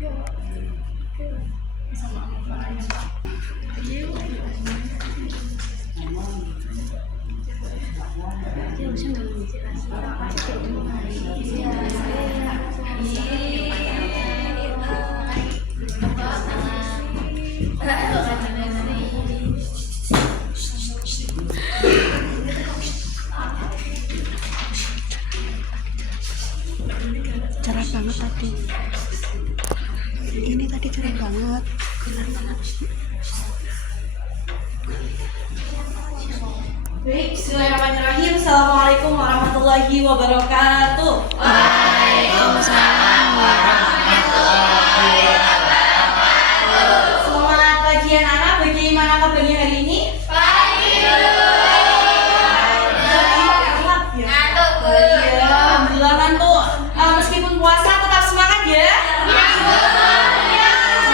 Cerah banget tadi. Ini tadi cerah banget. Baik, bismillahirrahmanirrahim. Assalamualaikum warahmatullahi wabarakatuh. Waalaikumsalam warahmatullahi wabarakatuh. Selamat pagi anak-anak. Bagaimana kabarnya hari ini? Alhamdulillah ngantuk. Meskipun puasa tetap semangat ya.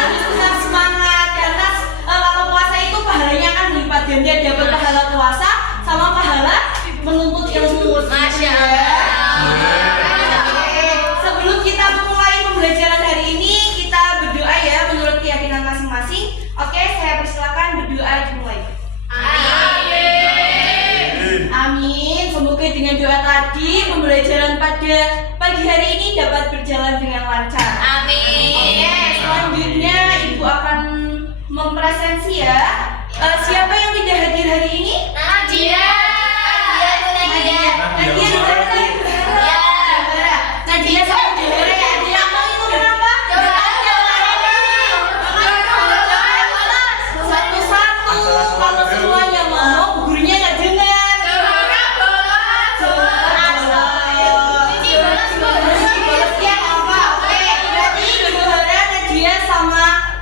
Tetap semangat karena kalau puasa itu pahalanya kan berlipat ganda, dapat pahala puasa sama pahala menuntut ilmu. Masya Allah. Sebelum kita memulai pembelajaran hari ini, kita berdoa ya menurut keyakinan masing-masing. Oke, saya persilakan berdoa dimulai. Amin. Semoga dengan doa tadi pembelajaran pada pagi hari ini dapat berjalan dengan lancar. Amin. Oke, selanjutnya Ibu akan mempresensi ya. Siapa yang tidak hadir hari ini? Nadia. Nadia sama Jawara ya. Nadia itu kenapa? Satu-satu. Kalau semuanya mau, gurunya nggak dengar.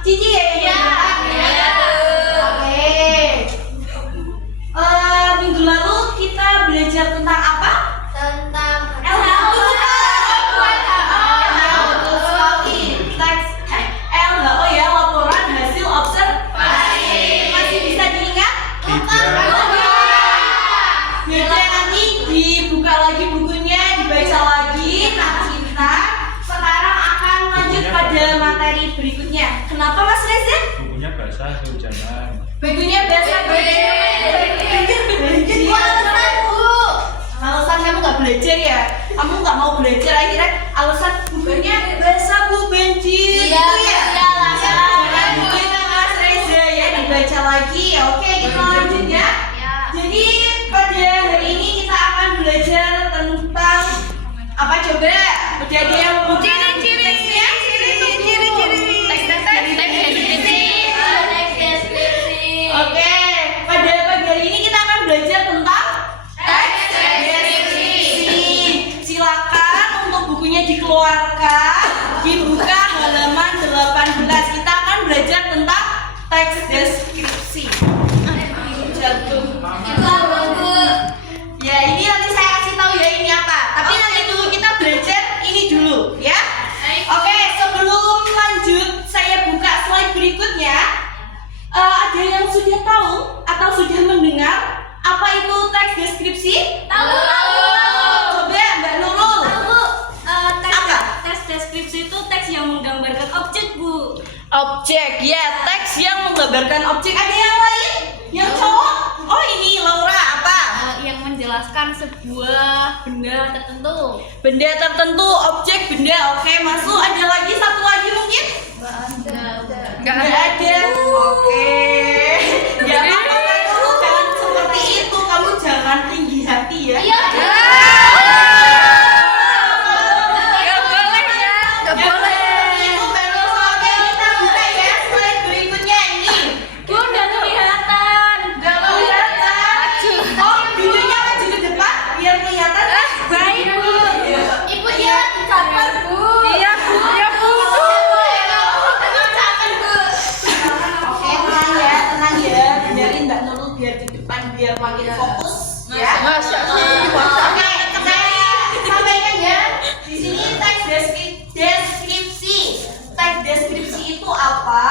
Cici ya? Oke. Minggu lalu kita belajar tentang apa? Tentang LHO. Betul sekali. Teks LHO ya, laporan hasil observasi. Masih bisa diingat? Biar nanti dibuka lagi bukunya, dibaca lagi. Nah, kita sekarang akan lanjut pada materi berikutnya. Kenapa Mas Reza? Bukunya bahasa kehujanan. Bukunya bahasa alasan kamu nggak belajar ya? Kamu nggak mau belajar akhirnya alasan bukunya bahasa Bu Benji. Iya ya. Bukunya Mas Reza ya dibaca lagi. Oke, kita lanjut ya. Jadi pada hari ini kita akan belajar tentang apa coba? Udah ada yang ciri-cirinya? Oke, pada pagi hari ini kita akan belajar tentang teks deskripsi. Silakan untuk bukunya dikeluarkan, dibuka halaman 18. Kita akan belajar tentang teks deskripsi. Jatuh. Ya, ini nanti saya kasih tahu ya ini apa. Tapi nanti dulu kita belajar ini dulu ya. Oke, sebelum lanjut saya buka slide berikutnya. Ada yang sudah tahu atau sudah mendengar apa itu teks deskripsi? Tahu. Coba Mbak Nurul. Tahu. Teks deskripsi itu teks yang menggambarkan objek, Bu. Objek, ya, teks yang menggambarkan objek. Ada yang lain? Yang cowok? Oh, ini Laura apa? Yang menjelaskan sebuah benda tertentu. Benda tertentu, objek, benda. Oke, masuk. Ada lagi satu lagi mungkin? Nggak ada. Oke. Ya apa kamu jangan seperti itu. Kamu jangan tinggi hati ya. Iya. Nggak boleh ya. Nggak boleh. Itu baru soalnya kita buka ya slide berikutnya ini. Bu, nggak kelihatan. Nggak kelihatan. Oh, videonya maju ke depan biar kelihatan. Baik, Bu. Ibu dia caper, Bu. Iya, Bu. Ya, Bu. Tenang ya, biarin Mbak Nurul biar di depan biar makin fokus ya. Masya Oke, saya sampaikan ya. Di sini teks deskripsi. Teks deskripsi itu apa?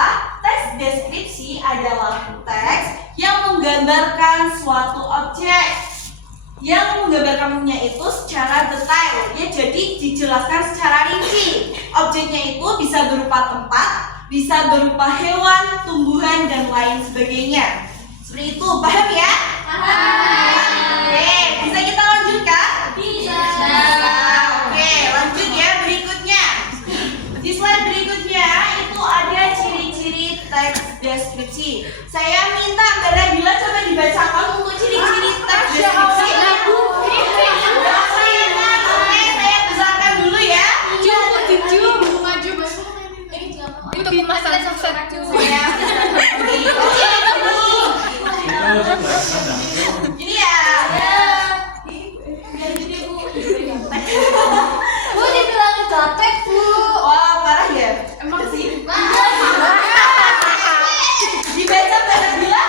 Teks deskripsi adalah teks yang menggambarkan suatu objek. yang menggambar kamunya itu secara detail, ya, jadi dijelaskan secara rinci. Objeknya itu bisa berupa tempat, bisa berupa hewan, tumbuhan, dan lain sebagainya. Seperti itu, paham ya? Oke, bisa kita lanjutkan? Bisa. Oke, lanjut ya, berikutnya. Di slide berikutnya itu ada ciri-ciri teks deskripsi. Saya minta Mbak Nabila coba dibacakan untuk ciri-ciri teks deskripsi. Oke, saya besarkan dulu ya. Ini ya. Wah, parah ya. Emang sih. Dibaca Mbak Nabila.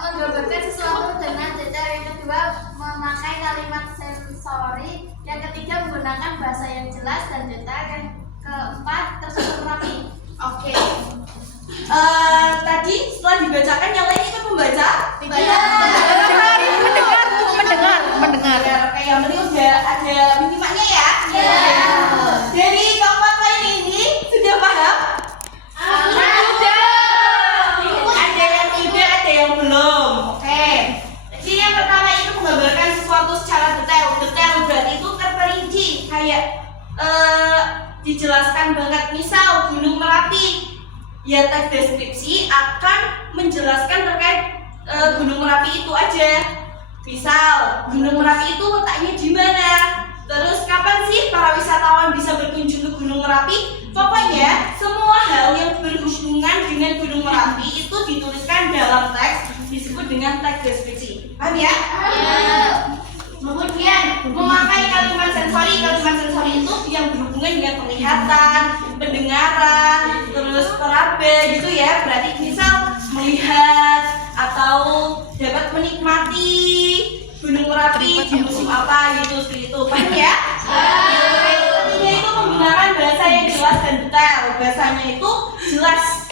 Menggambarkan sesuatu dengan cara yang kedua memakai kalimat sensori, yang ketiga menggunakan bahasa yang jelas dan detail, yang keempat tersusun rapi. Oke. Tadi setelah dibacakan yang lain ikut membaca? Mendengar. Oke, yang penting udah ada minimalnya ya. Dari keempat lain ini sudah paham? Ada yang sudah, ada yang belum. Oke. Jadi yang pertama itu menggambarkan sesuatu secara detail. Detail berarti itu terperinci, kayak dijelaskan banget. Misal Gunung Merapi, ya teks deskripsi akan menjelaskan terkait Gunung Merapi itu aja. Misal Gunung Merapi itu letaknya di mana? Terus kapan sih para wisatawan bisa berkunjung ke Gunung Merapi? Pokoknya semua hal yang berhubungan dengan Gunung Merapi itu dituliskan dalam teks, disebut dengan teks deskripsi. Paham ya? Kemudian memakai kalimat sensori. Kalimat sensori itu yang berhubungan dengan penglihatan, pendengaran, terus peraba gitu ya. Berarti misal melihat atau dapat menikmati Gunung Merapi di musim apa gitu, seperti itu. Paham ya? Ketiga itu menggunakan bahasa yang jelas dan detail. Bahasanya itu jelas.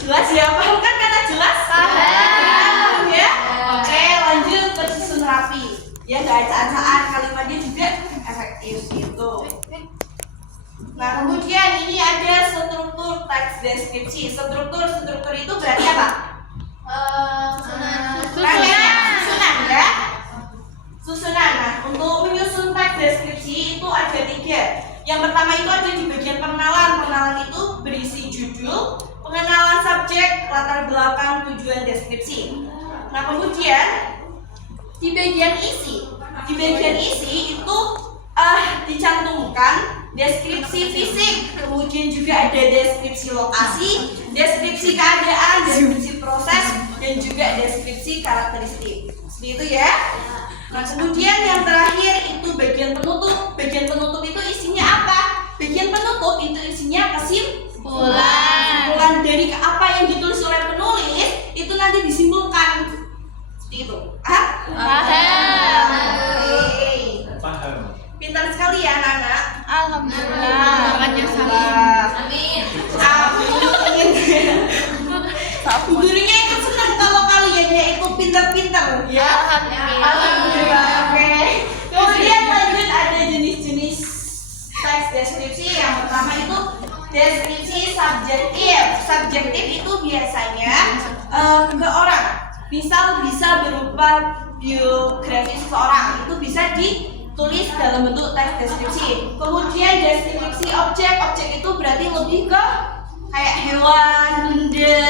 Jelas ya? Paham kan kata jelas? Paham ya? Oke, lanjut tersusun rapi. Ya, gak acak-acakan, kalimatnya juga efektif gitu. Nah, kemudian ini ada struktur teks deskripsi. Struktur itu berarti apa? Susunan ya. Susunan. Nah, untuk menyusun teks deskripsi itu ada 3. Yang pertama itu ada di bagian pengenalan. Pengenalan itu berisi judul, pengenalan subjek, latar belakang, tujuan deskripsi. Nah, kemudian di bagian isi. Di bagian isi itu dicantumkan deskripsi fisik, kemudian juga ada deskripsi lokasi, deskripsi keadaan, deskripsi proses, dan juga deskripsi karakteristik. Seperti itu ya. Nah, kemudian yang terakhir itu bagian penutup. Bagian penutup itu isinya apa? Bagian penutup itu isinya kesimpulan dari apa yang ditulis oleh penulis itu nanti disimpulkan. Seperti itu. Paham. Pintar sekali ya anak-anak. Alhamdulillah. Amin. Gurunya ikut senang kalau kaliannya ikut pintar-pintar ya. Alhamdulillah. Oke. Kemudian lanjut ada jenis-jenis teks deskripsi. Yang pertama itu deskripsi subjektif. Subjektif itu biasanya ke orang. Misal bisa berupa biografi seseorang, itu bisa ditulis dalam bentuk teks deskripsi. Kemudian deskripsi objek. Objek itu berarti lebih ke kayak hewan, benda,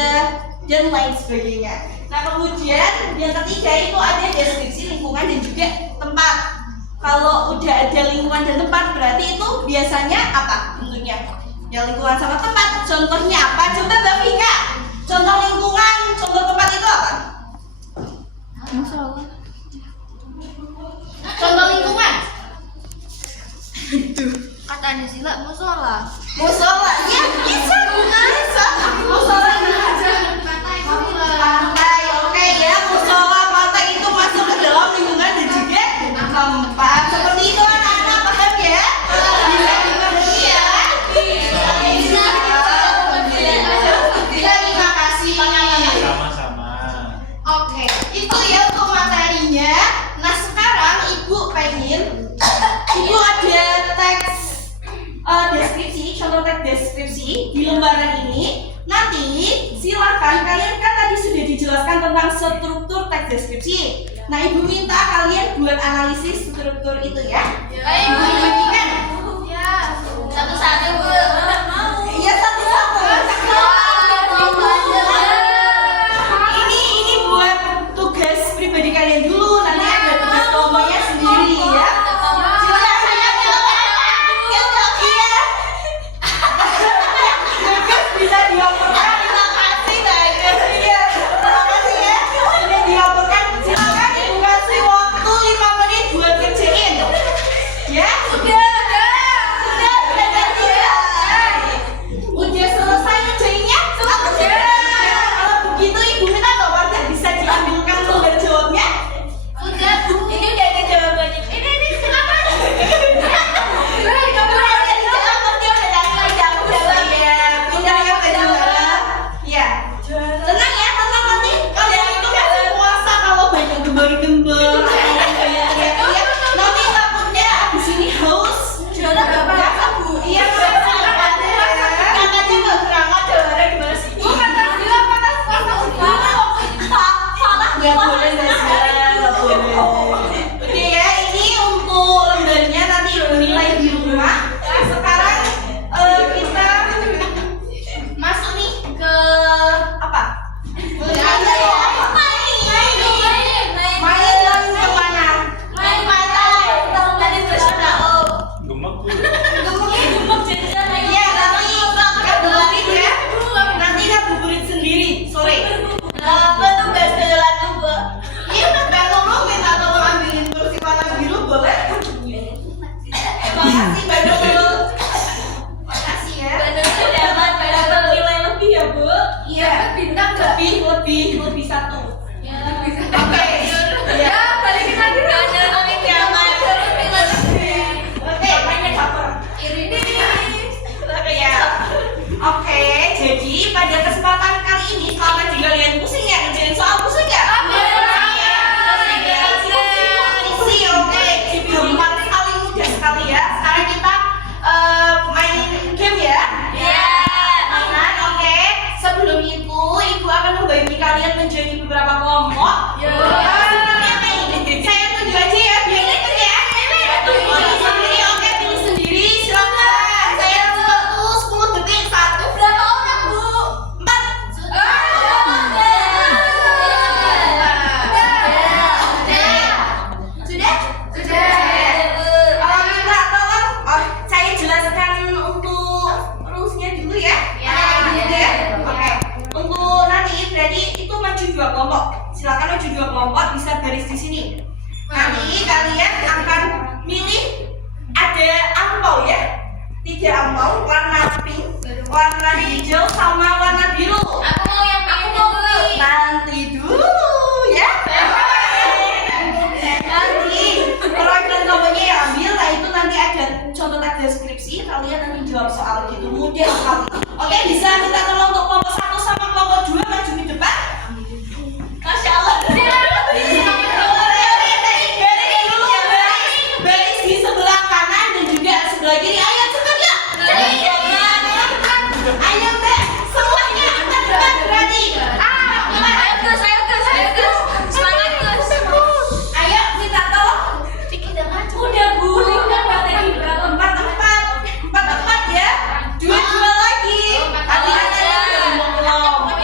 dan lain sebagainya. Nah, kemudian yang ketiga itu ada deskripsi lingkungan dan juga tempat. Kalau udah ada lingkungan dan tempat berarti itu biasanya apa bentuknya? Ya, lingkungan sama tempat. Contohnya apa? Coba Mbak Vika. Contoh lingkungan, contoh tempat itu apa? Contoh lingkungan. Kata Anda Sila, musola. Musola. Ya, bisa. Musola pantai. Oke ya, musola pantai itu masuk ke dalam lingkungan dan juga tempat. Seperti itu anak-anak, paham ya? Bisa dimengerti ya? Bisa. Terima kasih. Sama-sama. Oke, itu ya untuk materinya. deskripsi di lembaran ini. Nanti silakan kalian kan tadi sudah dijelaskan tentang struktur teks deskripsi. Nah, Ibu minta kalian buat analisis struktur itu ya. Ibu bagikan. Ya, satu-satu Bu. Iya, satu-satu. Ini buat tugas pribadi kalian dulu. Nanti ada tugas kelompoknya sendiri ya. Bisa dilaporkan. Terima kasih banyak. Iya, terima kasih ya. Sudah dilaporkan. Silakan Ibu kasih waktu 5 menit buat kerjain. Ya, sudah selesai ngerjainnya? Sudah. Kalau begitu Ibu minta Bapak bisa diambilkan lembar jawabnya. Udah Bu. Ini udah ada jawabannya. Ini silakan. Tenang ya, tenang nanti kalian itu masih puasa kalau banyak gembar-gembar, nanti takutnya abis ini haus. Juara berapa Bu? Iya, katanya nggak berangkat juara gimana sih? Bu, kata dia panas Nggak boleh, nggak boleh. Oke ya, ini untuk lembarnya nanti Ibu nilai di rumah. Sekarang kita masuk nih ke apa? Main kemana? Main pantai. Tadi bersama. Gemek Bu. Iya, nanti ngabuburit ya. Nanti ngabuburit sendiri sore. Apa tuh best lagu Bu? Iya, kalau lo minta tolong ambilin kursi warna biru boleh. Makasih Bandung. Makasih ya. Dapat nilai lebih ya, Bu. Iya, Bintang enggak? lebih satu. Ya, bisa. Oke. Ya, balikin lagi. Oke, mainnya caper. Ya. Oke, jadi pada kesempatan kali ini selamat juga kalian pusing ya ngerjain soal pusing ya? Isi, oke, gampang sekali, mudah sekali ya. Sekarang kita main game ya. Mainan, oke. Sebelum itu, Ibu akan membagi kalian menjadi beberapa kelompok. Saya tunjuk aja ya, biar ikut ya. Pilih sendiri, oke, pilih sendiri. Silakan. Saya waktu 10 detik. 1. Berapa orang Bu? 4. Sudah? Kalau enggak tolong, saya jelaskan untuk rules-nya dulu ya. Oke. Untuk nanti berarti itu maju 2 kelompok. Silakan maju 2 kelompok, bisa baris di sini. Nanti kalian akan milih ada angpau ya. 3 angpau, warna pink, warna hijau, sama warna biru. Aku mau yang pink. Nanti dulu ya. Nanti perwakilan kelompoknya yang ambil, nah itu nanti ada contoh teks deskripsi, kalian nanti jawab soal gitu, mudah sekali. Oke, bisa minta tolong untuk kelompok 1 sama kelompok 2 maju di depan. Masya Allah. Baris di sebelah kanan dan juga sebelah kiri. Ayo cepat ya. Ayo Mbak, semuanya cepat berarti. Ayo Gus. Semangat Gus. Ayo minta tolong. Udah, Bu. Kan tadi berapa? 4 tempat ya. 2 lagi. Hati-hati kelompok.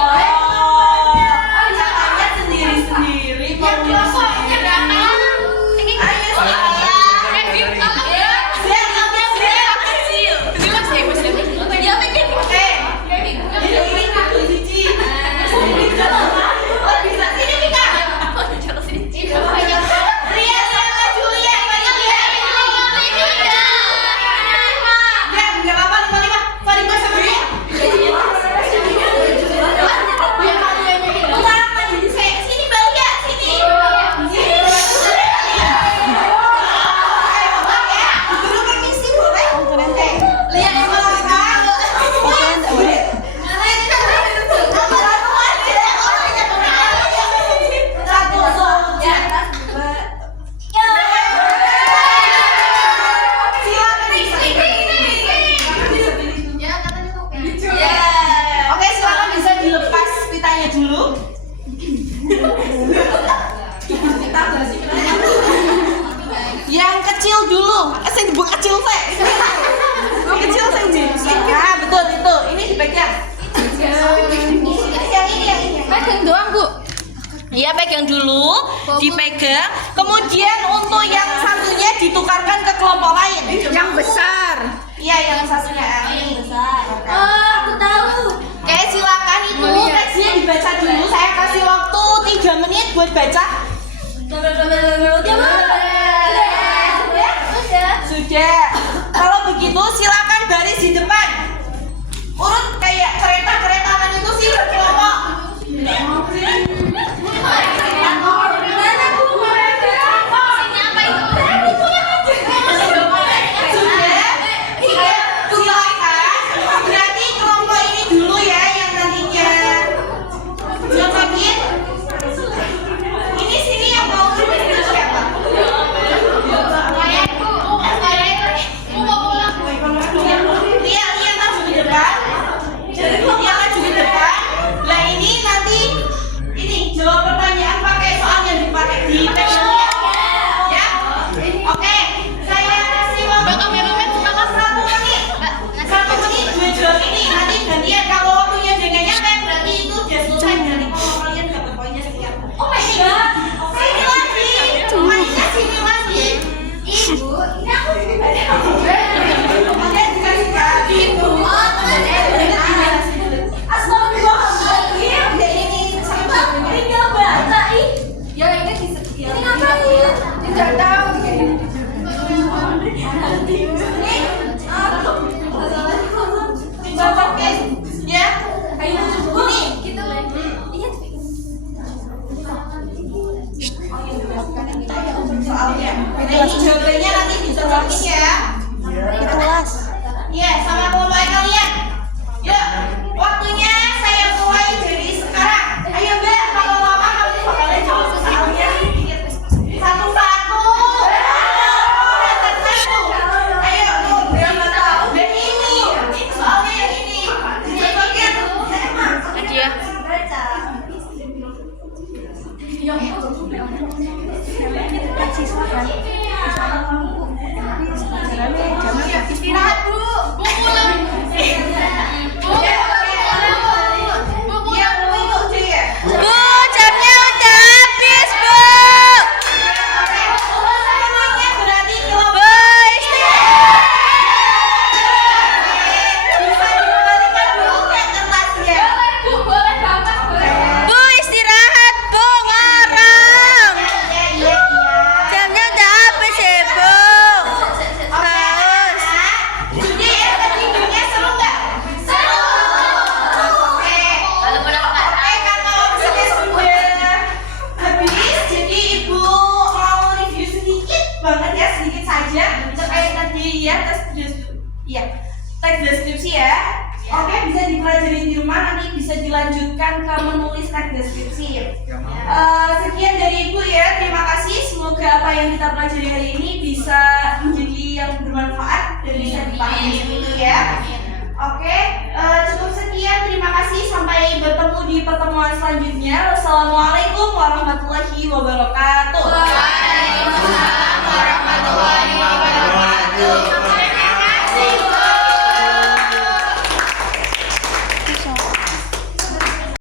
saya dibuka kecil saya. Kecil saya nah betul itu. Ini dipegang. Yang ini. Pegang doang, Bu. Iya pegang dulu, dipegang. Kemudian untuk yang satunya ditukarkan ke kelompok lain. Yang besar. Iya yang satunya yang besar. Oh, aku tahu. Oke silakan itu teksnya dibaca dulu. Saya kasih waktu 3 menit buat baca. Sudah. Kalau begitu silakan baris di depan. Urut kayak kereta-keretaan itu sih berkelompok. Jawabannya nanti dicocokin ya. Itulas. Iya, sama kelompok kalian. Yuk, waktunya saya mulai dari sekarang. Ayo Mbak, kalau lama kamu bakalan jawab soalnya. Satu-satu. Satu-satu. Ayo, berapa tahu? Dan ini soalnya yang ini. Dicocokin. Hadiah. Istirahat, Bu. Bu, jamnya udah habis, Bu. Bu, Bu, istirahat, Bu, ngarang. Jamnya udah habis ya, Bu. Haus. Teks deskripsi ya. Oke, bisa dipelajari di rumah, nanti bisa dilanjutkan ke menulis teks deskripsi. Sekian dari Ibu ya, terima kasih. Semoga apa yang kita pelajari hari ini bisa menjadi yang bermanfaat dan bisa dipahami gitu ya. Oke, cukup sekian. Terima kasih. Sampai bertemu di pertemuan selanjutnya. Wassalamualaikum warahmatullahi wabarakatuh.